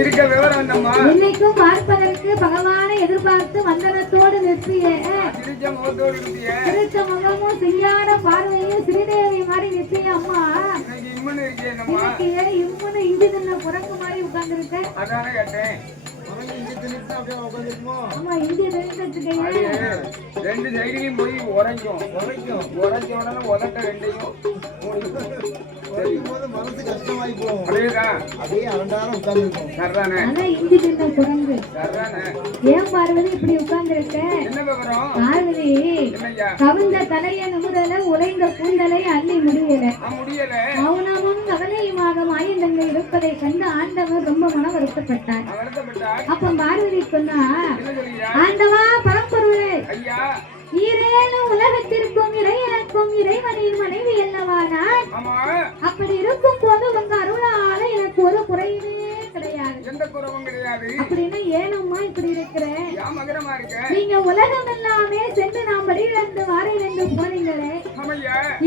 இருக்க விவரம் என்னம்மா? இன்னைக்கும் பார்ப்பதற்கு பகவானை எதிர்பார்த்து வந்தனத்தோடு நிற்பியே. சிரிச்ச முகத்தோடு இருந்தியே. சிரிச்ச முகமும் சிங்கார பார்வையும் ஸ்ரீதேவி மாதிரி நிற்பிய அம்மா. இன்னைக்கு இம்முன்னு இருக்கே என்னம்மா? இன்னைக்கு இம்முன்னு இஞ்சி தின்ன குரங்கு மாதிரி உட்கார்ந்துருக்க. அதானே கேட்டேன். ஆமா, இஞ்சி தின்னுட்டு ரெண்டு சைடுலையும் போய் உரைக்கும் உரைச்ச உடனே உதட்ட ரெண்டையும் மனசு கஷ்டமாயி போகும். அதேதான் அதே அரண்டாரம் உட்கார்ந்துருக்கும். சரிதானே? அதான் இஞ்சி தின்ன குரங்கு. சரிதானே? ஏன் பார்வதி இப்படி உட்கார்ந்துருக்க? என்ன விவரம்? பார்வதி என்னய்யா? கவிழ்ந்த தலைய நிமிடல உழைந்த கூந்தலை அள்ளி முடியல. முடியல. மௌனமும் கவலையுமாக மாயந்தங்க இருப்பதை கண்டு ஆண்டவர் ரொம்ப மன வருத்தப்பட்டார். அப்ப பார்வதி சொன்னா, ஆண்டவா பரம்பொருளே, ஐயா, ஈரேனும் உலகத்திற்கும் இறைவனுக்கும் இறைவனின் மனைவி அல்லவா நான்? அப்படி இருக்கும் போது உங்க அருளால எனக்கு ஒரு குறையுமே கிடையாது. எந்த குறைவும் கிடையாது. அப்படின்னு ஏனம்மா இப்படி இருக்கிறேன்? மகரமா இருக்க. நீங்க உலகம் எல்லாமே சென்று நாம் படியிழந்து வாரையிழந்து போனீங்களே,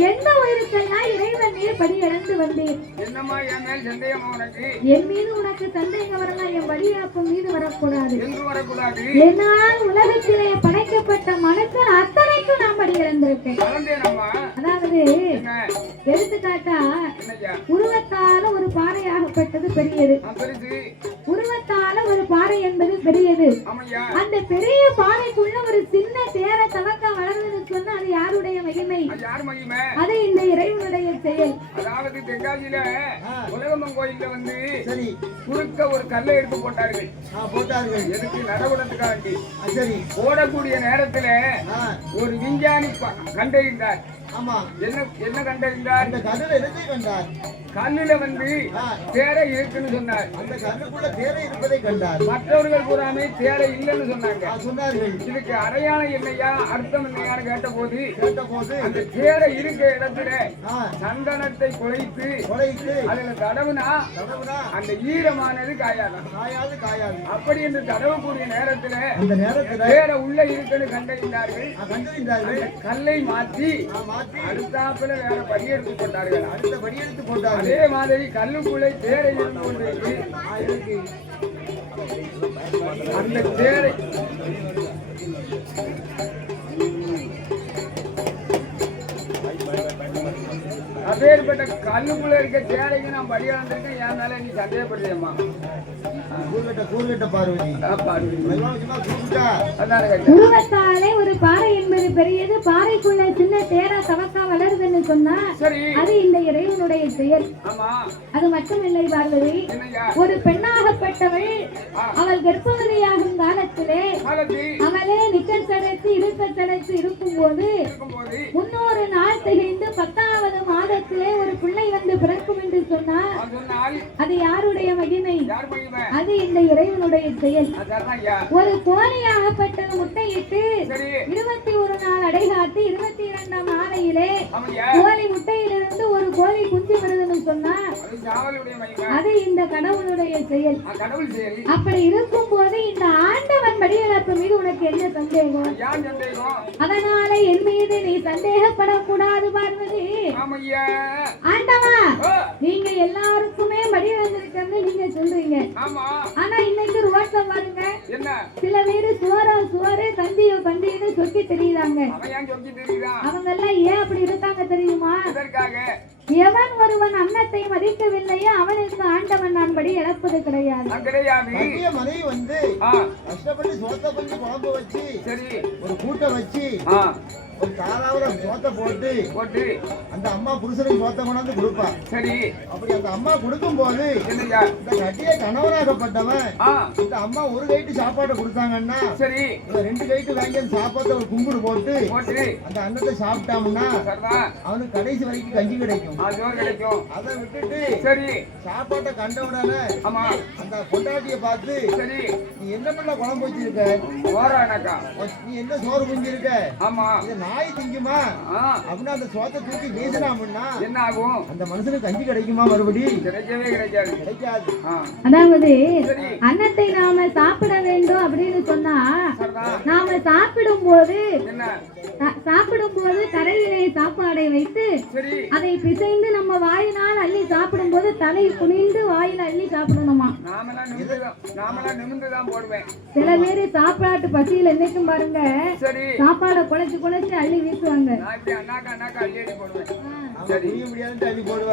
எந்த உயிருக்கெல்லாம் இறைவன் நீர் படியிழந்து வந்தேன். என்னம்மா என் மேல் சந்தேகம் உனக்கு? என் மீது உனக்கு சந்தேகம் வரலாம், என் வழியாக்கும் மீது வரக்கூடாது. என்று வரக்கூடாது. என்னால் உலகத்திலே படைக்கப்பட்ட மனுக்கள் அத்தனைக்கும் நான் படியிழந்திருக்கேன். அதாவது எடுத்துக்காட்டா, உருவத்தால ஒரு பாறையாகப்பட்டது பெரியது. உருவத்தால ஒரு பாறை என்பது பெரியது. அந்த பெரிய பாறைக்குள்ள ஒரு சின்ன தேர தவக்கா வளர்ந்ததுன்னு சொன்னா அது யாருடைய மகிமை? அது இந்த இறைவனுடைய செயல். அதாவது தென்காசியில உலகம்மன் கோயில்ல வந்து குறுக்க ஒரு கல்லை எடுத்து போட்டார்கள். எதுக்கு? நடகுடத்துக்காண்டி. சரி, போடக்கூடிய நேரத்துல ஒரு விஞ்ஞானி கண்டறிந்தார். ஆமா, என்ன கண்டறிந்தார்? அந்த கல்லுல எதை கண்டார்? கல்லுல வந்து தேரை இருக்குன்னு சொன்னார். அந்த கல்லுக்குள்ள தேரை இருப்பதை கண்டார். மற்றவர்கள் கூறாமே தேரை இல்லைன்னு சொன்னாங்க. சொன்னார்கள். இதுக்கு அடையாளம் என்னையா, அர்த்தம் என்னையான்னு கேட்டபோது அந்த தேரை இருக்க இடத்துல சந்தனத்தை குழைத்து அதுல தடவுனா அந்த ஈரமானது காயாது. அப்படி என்று தடவக்கூடிய நேரத்துல அந்த நேரத்துல தேரை உள்ள இருக்குன்னு கண்டறிந்தார்கள். கல்லை மாற்றி அடுத்தாப்புல வேற படியெடுத்து போட்டார்கள். அடுத்த படியெடுத்து போட்டார்கள். அதே மாதிரி கல்லுக்குள்ளே தேரை இருந்து கொண்டிருக்கு. அந்த தேரை அப்பேற்பட்ட கல்லுக்குள்ள இருக்க தேரைக்கு நான் படியாந்திருக்கேன். என் மேல நீ சந்தேகப்படுறியம்மா? உருவத்தாலே ஒரு பாறை என்பது பெரியது. பாறைக்குள்ள சின்ன தேரா தவக்கா வளருதுன்னு சொன்னா அது இந்த இறைவனுடைய செயல். அது மட்டுமில்லை பார்வதி, ஒரு பெண்ணாகப்பட்டவள் அவள் கர்ப்பவதியாகும் காலத்திலே அவளே நிக்கல் சடைத்து இருக்க சடைத்து இருக்கும் போது 300 நாள் திகழ்ந்து 10வது மாதத்திலே ஒரு பிள்ளை வந்து பிறக்கும் என்று சொன்னார். அது யாருடைய மகிமை? அது இந்த இறைவனுடைய செயல். ஒரு கோழியாகப்பட்டது முட்டையிட்டு 21 நாள் அடைகாத்து 22ஆம் நாளையிலே கோழி முட்டையிலிருந்து ஒரு கோழி குஞ்சு வருதுன்னு சொன்னா அது இந்த கடவுளுடைய செயல். அப்படி இருக்கும் போது இந்த ஆண்டவன் படியிழப்பு மீது உனக்கு என்ன சந்தேகம்? அதனால என் மீது நீ சந்தேகப்படக்கூடாது பார்வதி. ஆண்டவா, நீங்க எல்லாருக்குமே படியிழந்திருக்கிறது நீங்க சொல்றீங்க. ஆனா இன்னைக்கு ரோட்ல பாருங்க, சில பேரு சுவரு தந்தியோ தந்தின்னு சொல்லி தெரியுறாங்க. அவங்க எல்லாம் ஏன் அப்படி இருக்காங்க தெரியுமா? எவன் ஒருவன் அன்னத்தை மதிக்கவில்லையோ அவனுக்கு ஆண்டவன் நான் படி இழப்பது கிடையாது. மனைவி வந்து கஷ்டப்பட்டு சோத்த கொஞ்சம் குழம்பு வச்சு ஒரு கூட்டை வச்சு ஒரு தாராவில சோத்த போட்டு அந்த அம்மா புருஷனுக்கு சோத்த கொண்டாந்து கொடுப்பா. சரி, அப்படி அந்த அம்மா கொடுக்கும் போது இந்த கட்டிய கணவனாகப்பட்டவன் இந்த அம்மா ஒரு கைட்டு சாப்பாட்டை கொடுத்தாங்கன்னா சரி 2 கைட்டு வாங்கி அந்த சாப்பாட்டை ஒரு கும்பிடு போட்டு அந்த அன்னத்தை சாப்பிட்டாங்கன்னா அவனுக்கு கடைசி வரைக்கும் கஞ்சி கிடைக்கும். அதை விட்டுட்டு சரி சாப்பாட்டை கண்ட உடனே அந்த பொண்டாட்டிய பார்த்து சரி நீ என்ன பண்ண குழம்பு வச்சிருக்க, நீ என்ன சோறு குஞ்சிருக்க, நாய் திங்குமா அப்படின்னா அந்த சோத்தை தூக்கி வீசினாமுன்னா என்ன ஆகும்? அந்த மனுஷனுக்கு கஞ்சி கிடைக்குமா? மறுபடி கிடைக்காது. அதாவது அன்னத்தை நாம சாப்பிட வேண்டும் அப்படின்னு சொன்னா நாம சாப்பிடும் போது சாப்பிடும் போது தரையிலே சாப்பாடை வைத்து சரி அதை பிசைந்து நம்ம வாயினால் அள்ளி சாப்பிடும் போது தலை குனிந்து வாயில அள்ளி சாப்பிடணுமா. நாமெல்லாம் நிமிர்ந்துதான் போடுவேன். சில பேரு சாப்பாட்டு பசியில என்னைக்கும் பாருங்க சரி சாப்பாடை குழைச்சு அள்ளி வீசுவாங்க. நான் இப்படி அண்ணாக்கா அள்ளி போடுவேன்.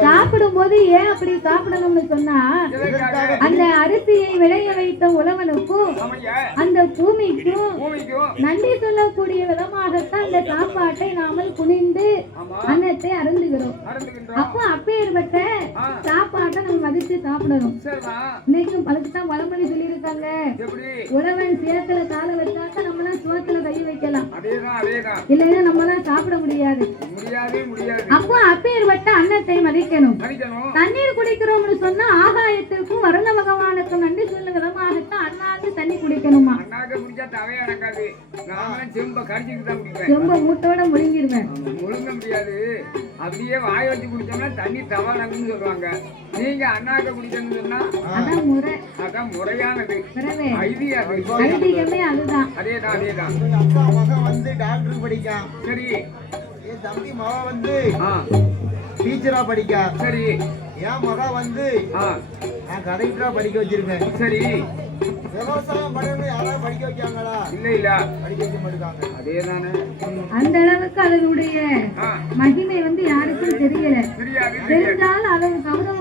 சாப்பிடும் போது ஏன் அப்படி சாப்பிடணும்னு சொன்னா அந்த அரிசியை விளைய வைத்த உழவனுக்கும் அந்த பூமிக்கும் நன்றி சொல்லக்கூடிய விதமாகத்தான் இந்த சாப்பாட்டை நாமல் குனிந்து அன்னத்தை அருந்துகிறோம். அப்போ அப்பேற்பட்ட சாப்பாட்டை நம்ம மதித்து சாப்பிடணும். இன்னைக்கும் அதுக்குதான் பழமொழி சொல்லியிருக்காங்க, உழவன் சேத்துல கால வச்சாக்க நம்மளாம் சுவத்துல கை வைக்கலாம், இல்லைன்னா நம்மளாம் சாப்பிட முடியாது. அப்போ அப்பேற்பட்ட அன்னத்தை மதிக்கணும். தண்ணீர் குடிக்கிறோம்னு சொன்னா ஆகாயத்திற்கும் வருண பகவானுக்கும் நன்றி சொல்லும் விதமாகத்தான் அண்ணாந்து தண்ணி குடிக்கணுமா. செம்ப மூட்டோட முழுங்கிருவேன். முழுங்க முடியாது, அப்படியே வாய் வச்சு குடிச்சோம்னா தண்ணி தவானதுன்னு சொல்லுவாங்க. நீங்க அண்ணாக்க குடிக்கணும்னு சொன்னா அதான் முறை, அதான் முறையானது. ஐதீகமே அதுதான். அதேதான். அப்பா மகன் வந்து டாக்டர் படிக்கான், சரி. என் தம்பி மகன் வந்து டீச்சரா படிக்கா, சரி. என் மகன் வந்து நான் கலெக்டரா படிக்க வச்சிருக்கேன், சரி. விவசாயம் பண்ணணும் யாராவது படிக்க வைக்காங்களா? இல்ல படிக்க வைக்க மாட்டாங்க. அதேதானே. அந்த அளவுக்கு அதனுடைய மகிமை வந்து யாருக்கும் தெரியல. தெரிஞ்சாலும் அதை கௌரவ